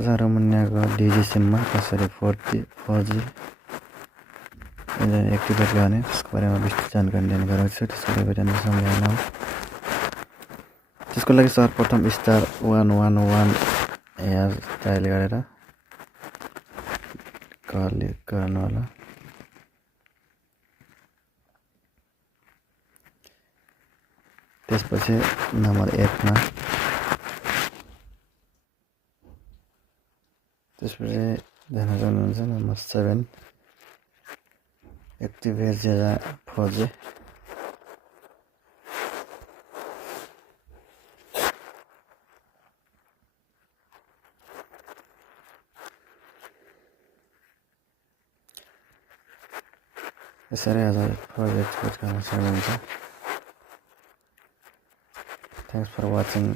राजा रमन्याको DG सिममा कसरी 4G activate गर्ने त्यसको बारेमा विस्तृत जानकारी दिने गरेको छु। त्यसको लागि भेट्ने सम्भावना हो। त्यसको लागि सर्वप्रथम *111# डायल गरेर क्लिक गर्नु होला। त्यसपछि नम्बर 8 मा त्यसपछि देख्न सक्नुहुन्छ नम्बर 7 एक्टिभेट 4G यसरी आज प्रोजेक्ट गर्न सक्नुहुन्छ। Thanks for watching.